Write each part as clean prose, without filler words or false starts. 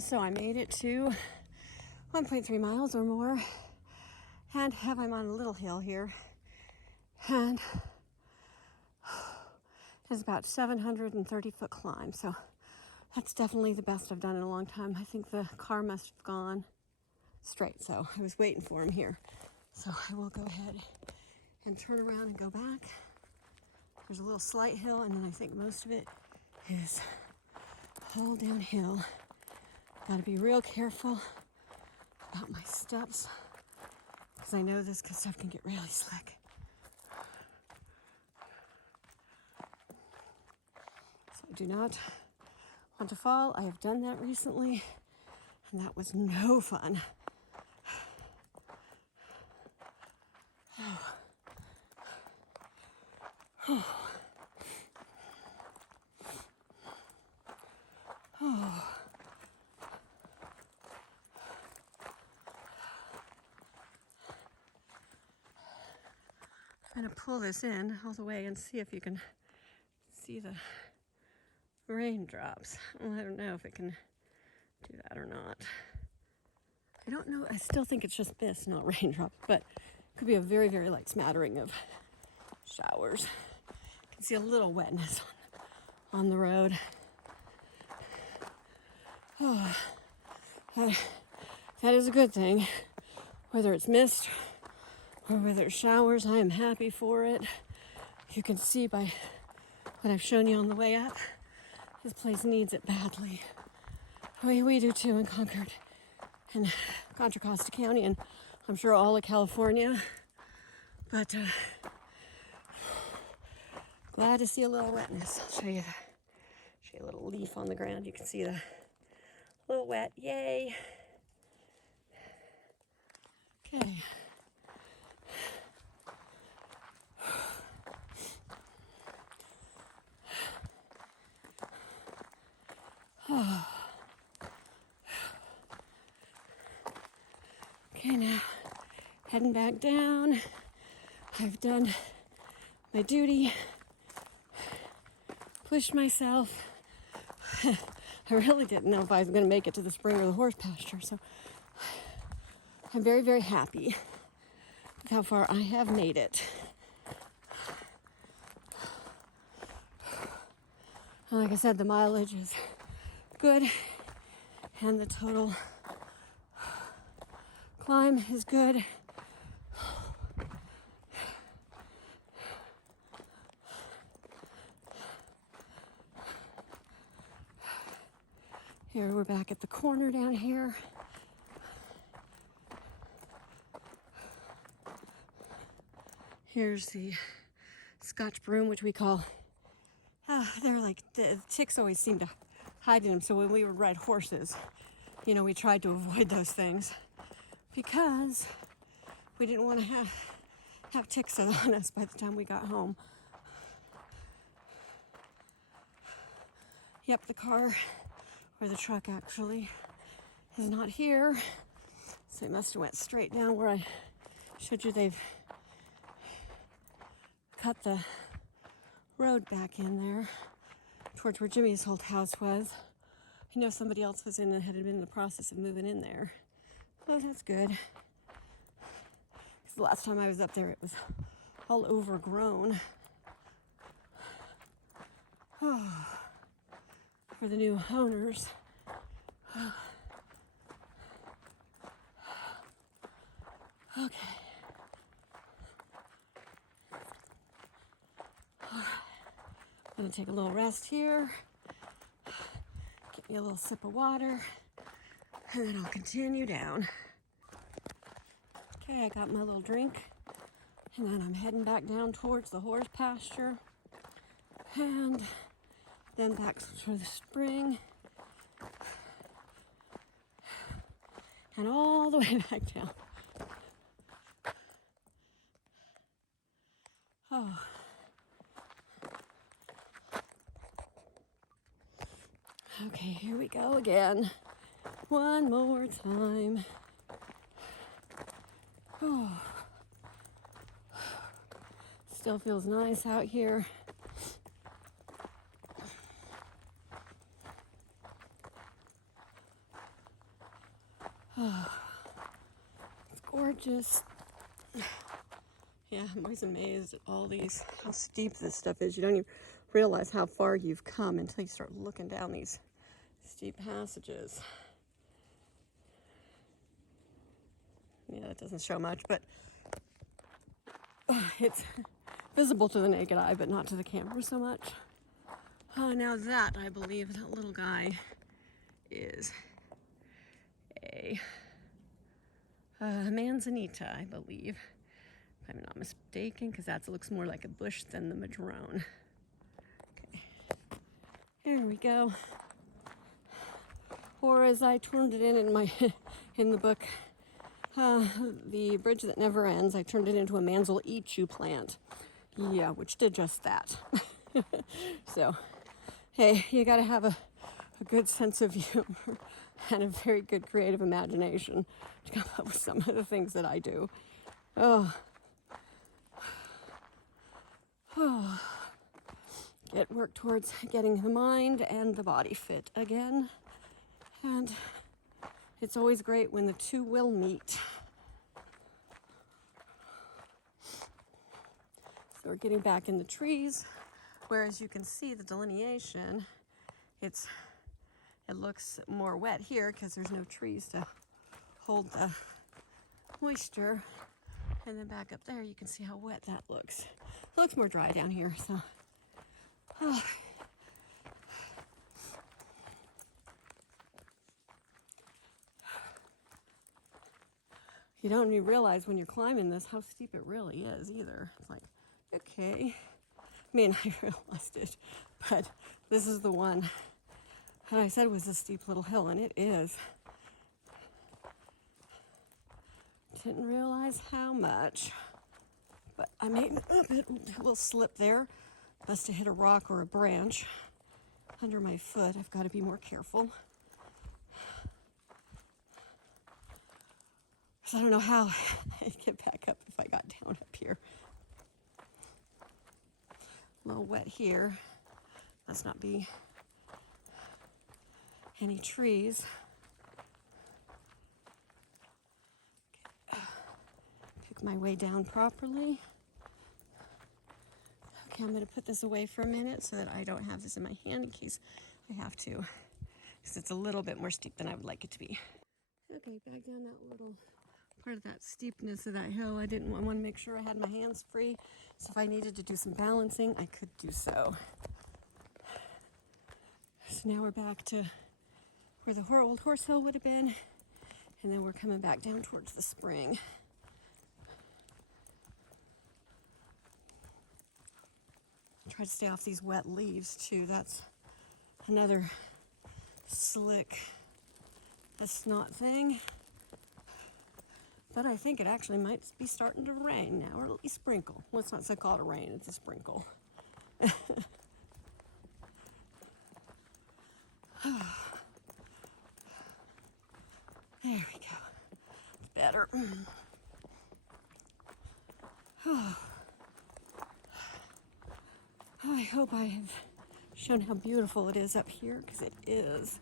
So I made it to 1.3 miles or more, and I'm on a little hill here, and it's about 730-foot climb. So that's definitely the best I've done in a long time. I think the car must have gone straight, so I was waiting for him here. So I will go ahead and turn around and go back. There's a little slight hill, and then I think most of it is all downhill. Gotta be real careful about my steps, because I know this stuff can get really slick. So I do not want to fall. I have done that recently, and that was no fun. Oh. Oh. Oh. I'm going to pull this in all the way and see if you can see the raindrops. Well, I don't know if it can do that or not. I don't know. I still think it's just mist, not raindrops, but it could be a very, very light smattering of showers. You can see a little wetness on the road. Oh, that is a good thing. Whether it's mist or whether it's showers, I am happy for it. You can see by what I've shown you on the way up, this place needs it badly. We do too in Concord and Contra Costa County, and I'm sure all of California. But glad to see a little wetness. I'll show you a little leaf on the ground. You can see the little wet. Yay. Okay. Okay, now heading back down. I've done my duty, pushed myself. I really didn't know if I was going to make it to the spring or the horse pasture, so I'm very, very happy with how far I have made it. And like I said, the mileage is good, and the total climb is good. Here, we're back at the corner down here. Here's the Scotch broom, which we call, they're like, the ticks always seem to hide in them. So when we would ride horses, we tried to avoid those things because we didn't want to have ticks on us by the time we got home. Yep, the car, or the truck actually, is not here. So it must have went straight down where I showed you. They've cut the road back in there towards where Jimmy's old house was. I know somebody else was had been in the process of moving in there. Oh, that's good. Because the last time I was up there, it was all overgrown. Oh. For the new owners. Okay. I'm gonna take a little rest here. Get me a little sip of water, and then I'll continue down. Okay, I got my little drink, and then I'm heading back down towards the horse pasture, and then back to the spring, and all the way back down. Oh. Okay, here we go again. One more time. Oh. Still feels nice out here. It's gorgeous. Yeah, I'm always amazed at all these, how steep this stuff is. You don't even realize how far you've come until you start looking down these steep passages. Yeah, that doesn't show much, but it's visible to the naked eye, but not to the camera so much. Oh, now that, I believe, that little guy is a manzanita, I believe, if I'm not mistaken, because that looks more like a bush than the madrone. Okay, here we go. Or as I turned it in my in the book, the bridge that never ends, I turned it into a manzel-ichu plant. Yeah, which did just that. So, hey, you got to have a good sense of humor and a very good creative imagination to come up with some of the things that I do. Oh. Work towards getting the mind and the body fit again. And it's always great when the two will meet. So we're getting back in the trees, where as you can see the delineation, it looks more wet here because there's no trees to hold the moisture. And then back up there you can see how wet that looks. It looks more dry down here, so. Oh. You don't even realize when you're climbing this how steep it really is either. It's like, okay. I mean, I realized it, but this is the one that I said was a steep little hill, and it is. Didn't realize how much, but I made a little slip there. Must have hit a rock or a branch under my foot. I've got to be more careful. I don't know how I'd get back up if I got down up here. A little wet here. Must not be any trees. Okay. Pick my way down properly. Okay, I'm going to put this away for a minute so that I don't have this in my hand in case I have to, because it's a little bit more steep than I would like it to be. Okay, back down that little part of that steepness of that hill. I want to make sure I had my hands free, so if I needed to do some balancing, I could do so. So now we're back to where the old horse hill would have been, and then we're coming back down towards the spring. Try to stay off these wet leaves too. That's another slick, a snot thing. But I think it actually might be starting to rain now, or at least sprinkle. Well, it's not so called a rain, it's a sprinkle. There we go. It's better. I hope I have shown how beautiful it is up here, because it is.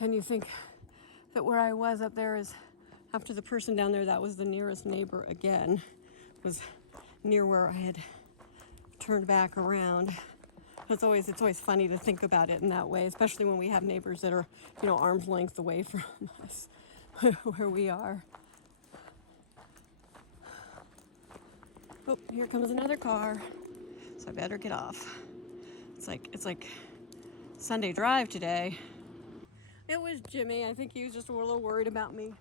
And you think that where I was up there is, after the person down there that was the nearest neighbor again, was near where I had turned back around. It's always funny to think about it in that way, especially when we have neighbors that are, arm's length away from us, where we are. Oh, here comes another car, so I better get off. It's like Sunday drive today. It was Jimmy. I think he was just a little worried about me.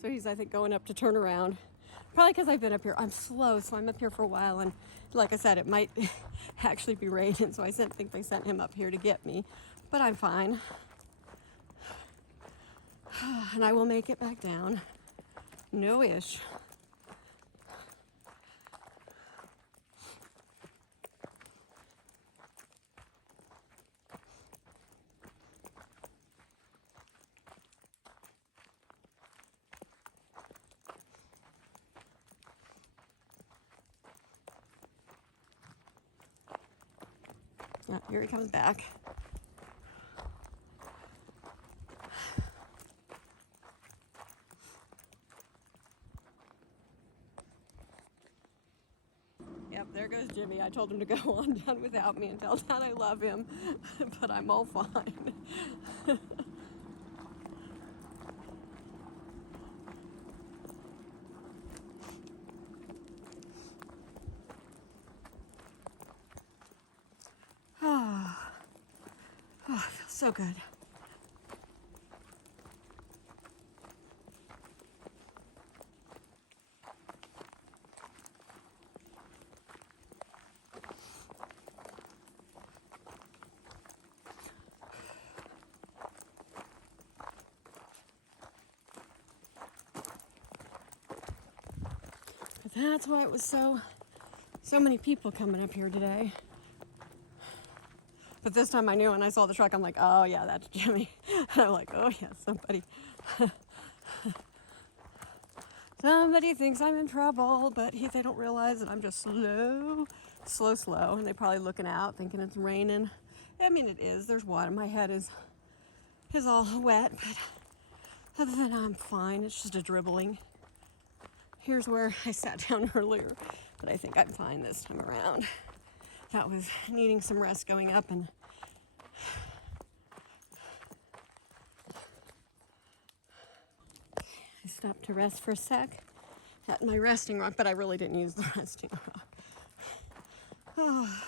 So he's, I think, going up to turn around. Probably because I've been up here. I'm slow, so I'm up here for a while. And like I said, it might actually be raining. So I think they sent him up here to get me. But I'm fine. And I will make it back down. No ish. Oh, here he comes back. I told him to go on down without me and tell Dad I love him, but I'm all fine. Oh, it feels so good. But that's why it was so many people coming up here today. But this time I knew when I saw the truck, I'm like, oh yeah, that's Jimmy. And I'm like, oh yeah, somebody thinks I'm in trouble, but they don't realize that I'm just slow. And they're probably looking out, thinking it's raining. I mean, it is. There's water. My head is all wet, but other than that, I'm fine. It's just a dribbling. Here's where I sat down earlier, but I think I'm fine this time around. That was needing some rest going up, and I stopped to rest for a sec at my resting rock, but I really didn't use the resting rock. Oh.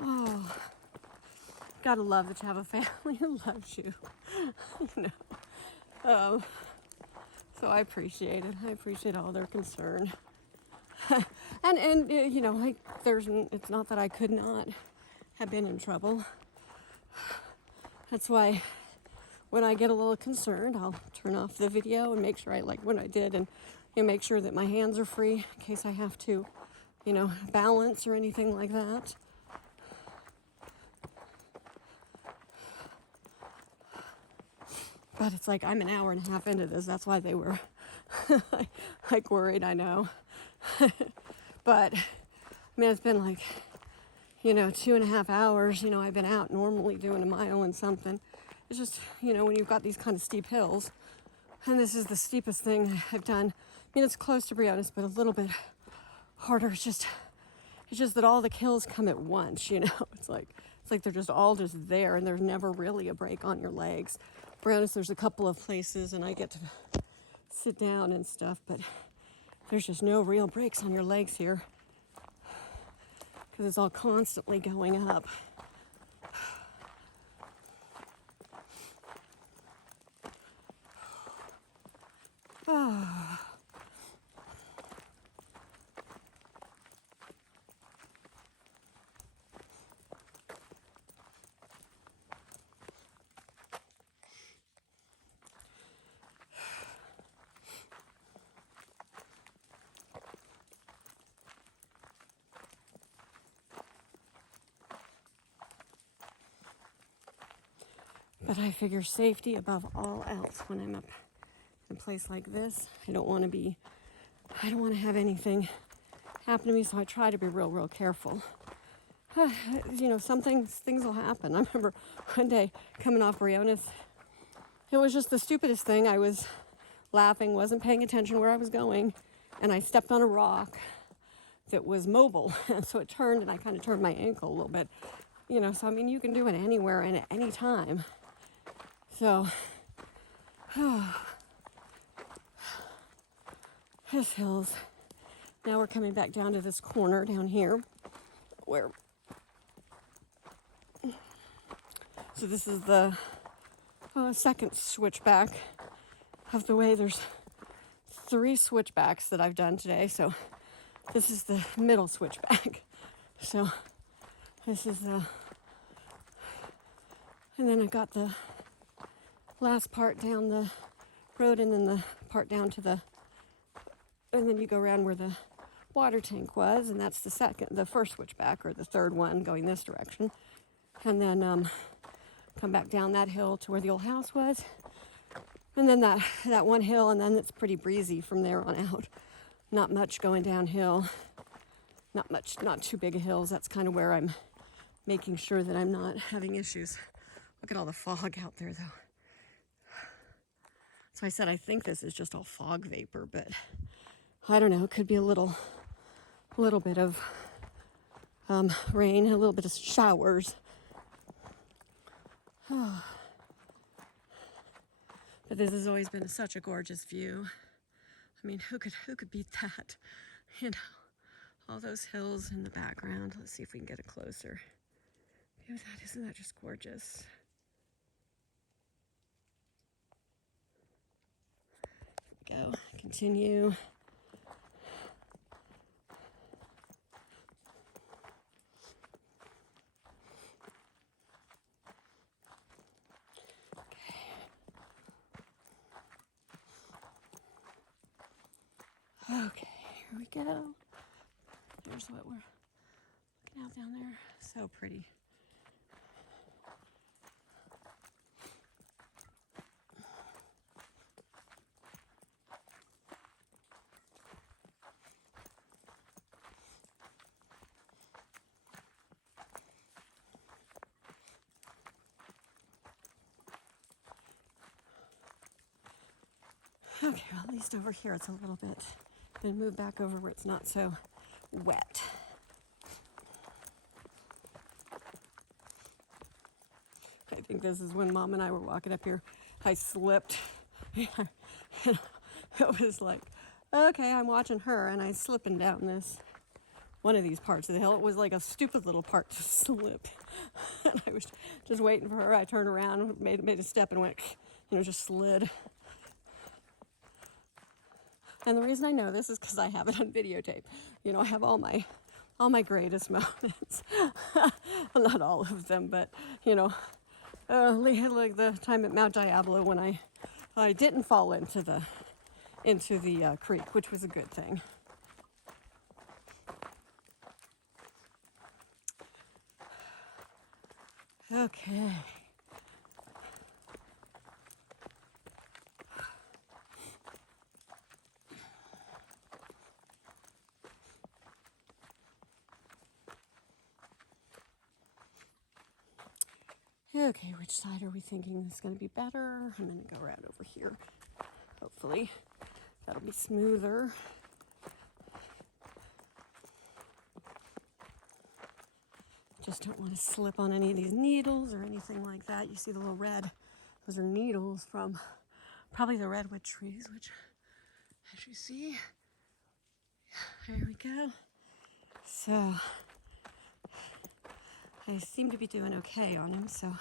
Oh, gotta love that you have a family who loves you. So I appreciate it. I appreciate all their concern. and like it's not that I could not have been in trouble. That's why when I get a little concerned, I'll turn off the video and make sure I like what I did, and make sure that my hands are free in case I have to, balance or anything like that. But it's like I'm an hour and a half into this. That's why they were like worried, I know. But I mean, it's been like, 2.5 hours, I've been out normally doing a mile and something. It's just, when you've got these kind of steep hills, and this is the steepest thing I've done. I mean, it's close to Briones, but a little bit harder. It's just that all the hills come at once, It's like they're just all just there, and there's never really a break on your legs. Briones, there's a couple of places, and I get to sit down and stuff, but there's just no real breaks on your legs here because it's all constantly going up. Oh. But I figure safety above all else when I'm up in a place like this. I don't want to have anything happen to me, so I try to be real careful. Things will happen. I remember one day coming off Briones, it was just the stupidest thing. I was laughing, wasn't paying attention where I was going, and I stepped on a rock that was mobile, and so it turned, and I kind of turned my ankle a little bit. So I mean, you can do it anywhere and at any time. So, this hills. Now we're coming back down to this corner down here where, so this is the second switchback of the way. There's 3 switchbacks that I've done today. So this is the middle switchback. So this is and then I got the last part down the road, and then the part down to the And then you go around where the water tank was, and that's the first switchback, or the third one going this direction. And then come back down that hill to where the old house was. And then that one hill, and then it's pretty breezy from there on out. Not much going downhill. Not too big of hills. That's kind of where I'm making sure that I'm not having issues. Look at all the fog out there, though. So I said I think this is just all fog vapor, but I don't know. It could be a little bit of rain, a little bit of showers. But this has always been such a gorgeous view. I mean, who could beat that? You know, all those hills in the background. Let's see if we can get it closer. Isn't that just gorgeous? Go, continue. Okay, here we go. There's what we're looking out down there. So pretty. Okay, well, at least over here it's a little bit. I'm gonna move back over where it's not so wet. I think this is when Mom and I were walking up here. I slipped. It was like, okay, I'm watching her, and I'm slipping down one of these parts of the hill. It was like a stupid little part to slip. And I was just waiting for her. I turned around, made a step, and went, just slid. And the reason I know this is because I have it on videotape. I have all my greatest moments. Well, not all of them, but like the time at Mount Diablo when I didn't fall into the creek, which was a good thing. Okay. Okay, which side are we thinking is going to be better? I'm going to go right over here. Hopefully, that'll be smoother. Just don't want to slip on any of these needles or anything like that. You see the little red, those are needles from probably the redwood trees, which, as you see, there we go. So, I seem to be doing okay on him, so.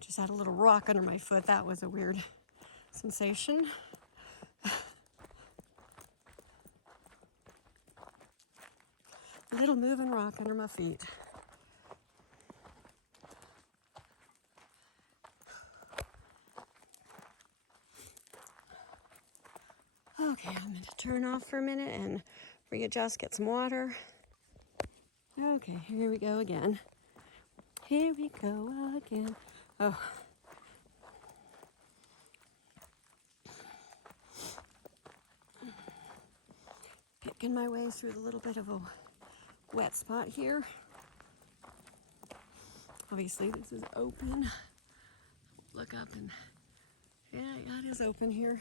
Just had a little rock under my foot. That was a weird sensation. A little moving rock under my feet. Okay, I'm going to turn off for a minute and readjust, get some water. Okay, here we go again. Here we go again. Oh. Picking my way through a little bit of a wet spot here. Obviously, this is open. Look up and, yeah, it is open here.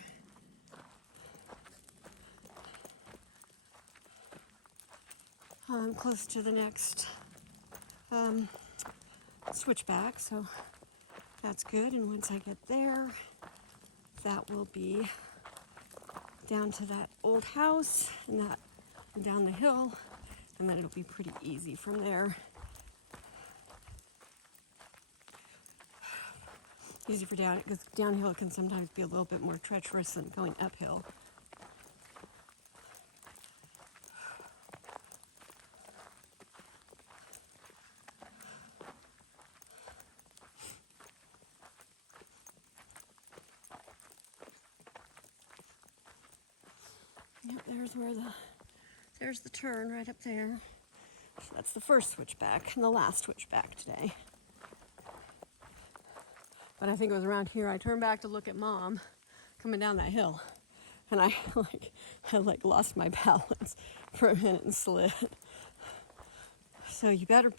I'm close to the next switchback, so that's good. And once I get there, that will be down to that old house and down the hill, and then it'll be pretty easy from there. Easy for because downhill can sometimes be a little bit more treacherous than going uphill. there's the turn right up there. So that's the first switchback and the last switchback today. But I think it was around here I turned back to look at Mom coming down that hill. And I lost my balance for a minute and slid. So you better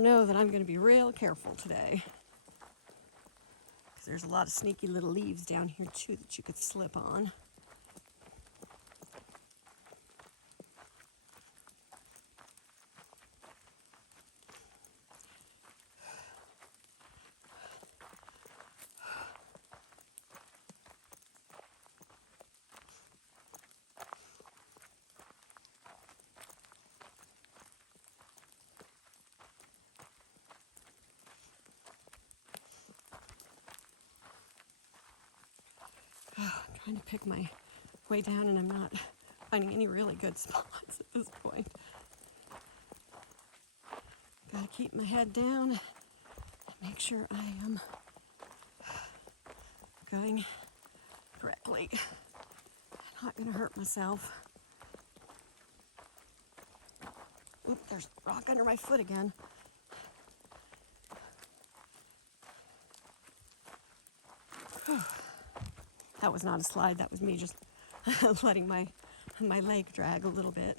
know that I'm going to be real careful today. Because there's a lot of sneaky little leaves down here too that you could slip on. I'm trying to pick my way down and I'm not finding any really good spots at this point. Gotta keep my head down and make sure I am going correctly. I'm not gonna hurt myself. Oop, there's a rock under my foot again. That was not a slide, that was me just letting my leg drag a little bit.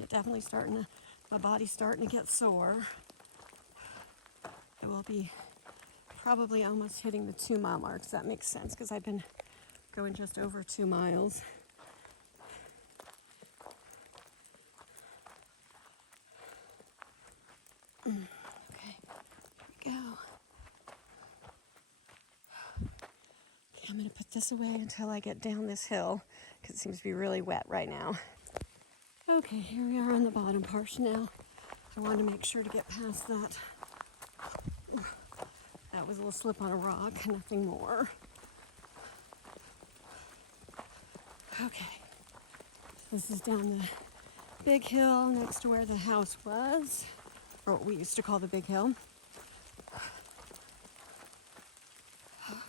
It definitely my body's starting to get sore. I will be probably almost hitting the 2 mile mark, so that makes sense because I've been going just over 2 miles. Okay, here we go. Okay, I'm gonna put this away until I get down this hill because it seems to be really wet right now. Okay, here we are on the bottom portion now. I wanted to make sure to get past that. That was a little slip on a rock, nothing more. Okay, this is down the big hill next to where the house was, or what we used to call the big hill.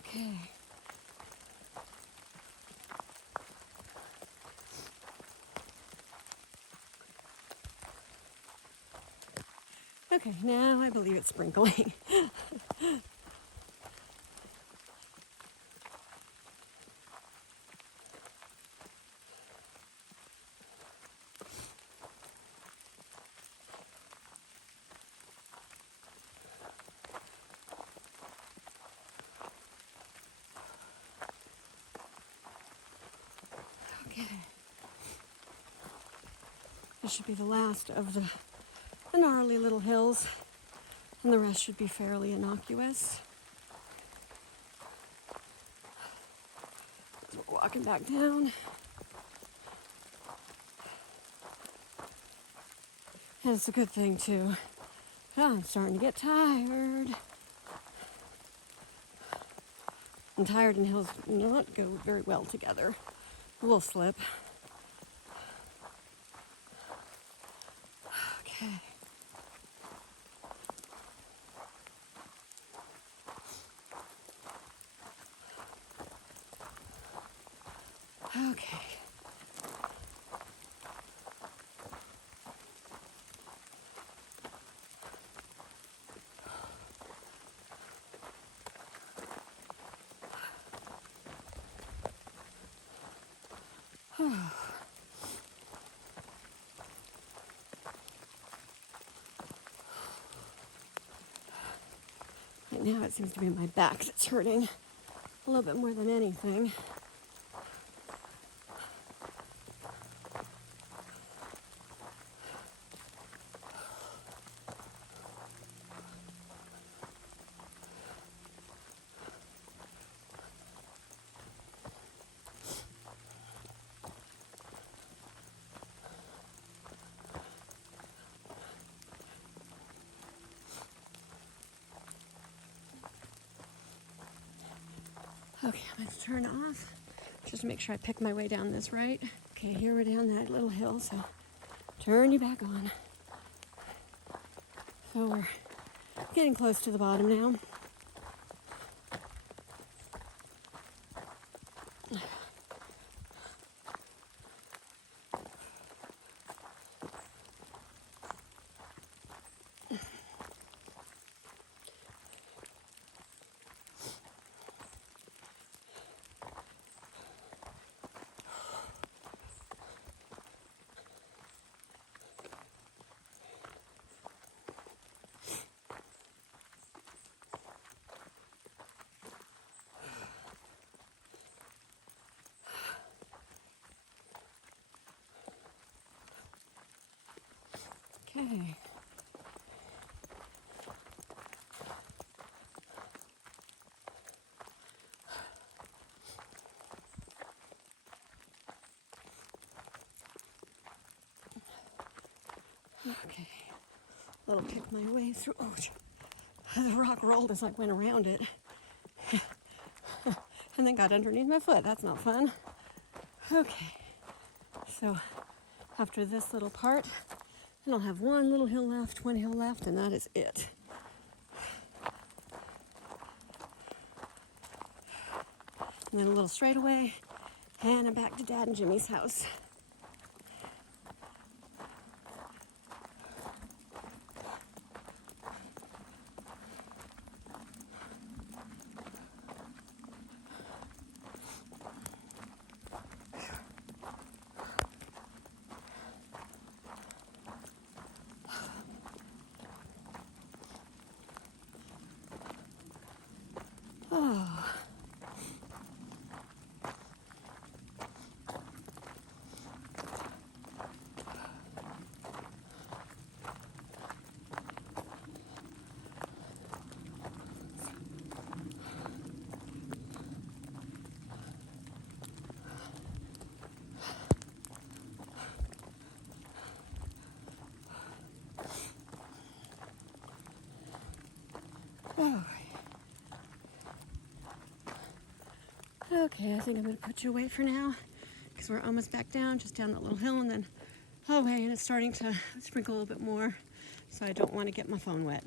Okay. Okay, now I believe it's sprinkling. Okay. This should be the last of the gnarly little hills, and the rest should be fairly innocuous. As we're walking back down. And it's a good thing too. I'm starting to get tired. And tired and hills not go very well together. A little slip. Okay. Okay. Right now it seems to be my back that's hurting a little bit more than anything. Okay, I'm gonna turn off just to make sure I pick my way down this right. Okay, here we're down that little hill, so turn you back on. So we're getting close to the bottom now. Okay. Okay. Little pick my way through. Oh, the rock rolled as I went around it. And then got underneath my foot. That's not fun. Okay. So after this little part, then I'll have one hill left, and that is it. And then a little straightaway, and I'm back to Dad and Jimmy's house. Oh. Oh. Okay, I think I'm going to put you away for now because we're almost back down, just down that little hill and then away, and it's starting to sprinkle a little bit more, so I don't want to get my phone wet.